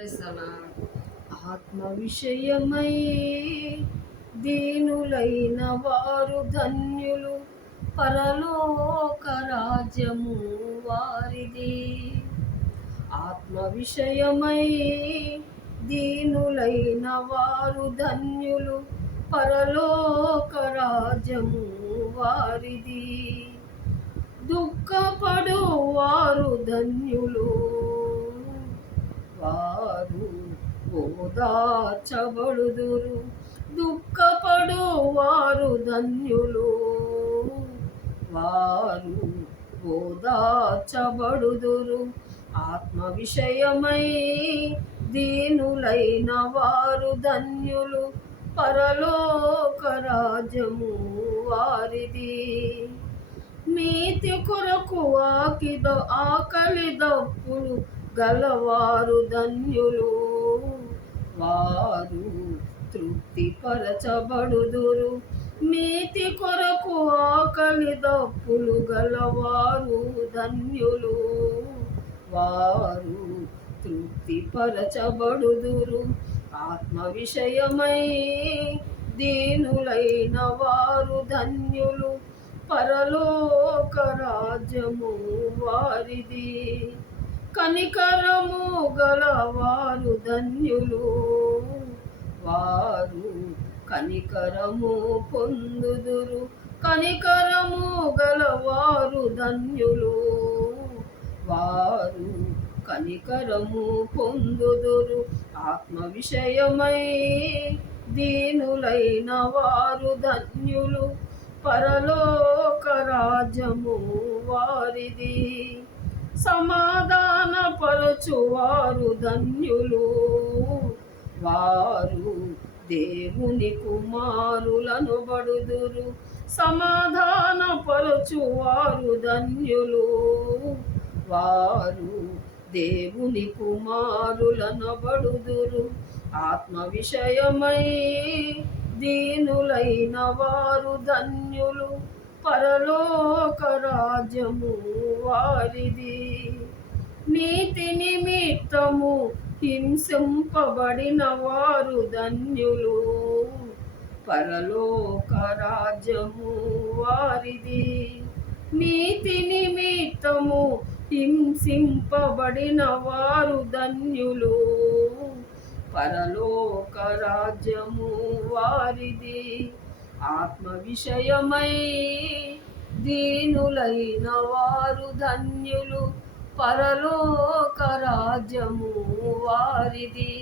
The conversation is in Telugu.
క్రైస్తవునా? ఆత్మ విషయమై దీనులైన వారు ధన్యులు, పరలోక రాజ్యము వారిది. ఆత్మ విషయమై దీనులైన వారు ధన్యులు, పరలోక రాజ్యము వారిది. దుఃఖపడు వారు ధన్యులు, వారు ఓదార్చబడుదురు. దుఃఖపడు వారు ధన్యులు, వారు ఓదార్చబడుదురు. ఆత్మ విషయమై దీనులైన వారు ధన్యులు, పరలోక రాజ్యము వారిది. నీతి కొరకు ఆకలి దప్పులు గలవారు ధన్యులు, వారు తృప్తిపరచబడుదురు. నీతి కొరకు ఆకలి దప్పులు గలవారు ధన్యులు, వారు తృప్తిపరచబడుదురు. ఆత్మ విషయమై దీనులైన వారు ధన్యులు, పరలోక రాజ్యము వారిది. కనికరము గలవారు ధన్యులు, వారు కనికరము పొందుదురు. కనికరము గలవారు ధన్యులు, వారు కనికరము పొందుదురు. ఆత్మ విషయమై దీనులైన వారు ధన్యులు, పరలోక రాజ్యము వారిది. సమాధాన పరచువారు ధన్యులు, వారు దేవుని కుమారులను బడుదురు. సమాధాన పరచువారు ధన్యులు, వారు దేవుని కుమారులను బడుదురు. ఆత్మ విషయమై దీనులైన వారు ధన్యులు, పరలోక రాజ్యము వారిది. నీతి నిమిత్తము హింసింపబడిన వారు ధన్యులు, పరలోక రాజ్యము వారిది. నీతి నిమిత్తము హింసింపబడిన వారు ధన్యులు, పరలోక రాజ్యము వారిది. ఆత్మ విషయమై దీనులైన వారు ధన్యులు, పరలోక రాజ్యము వారిది.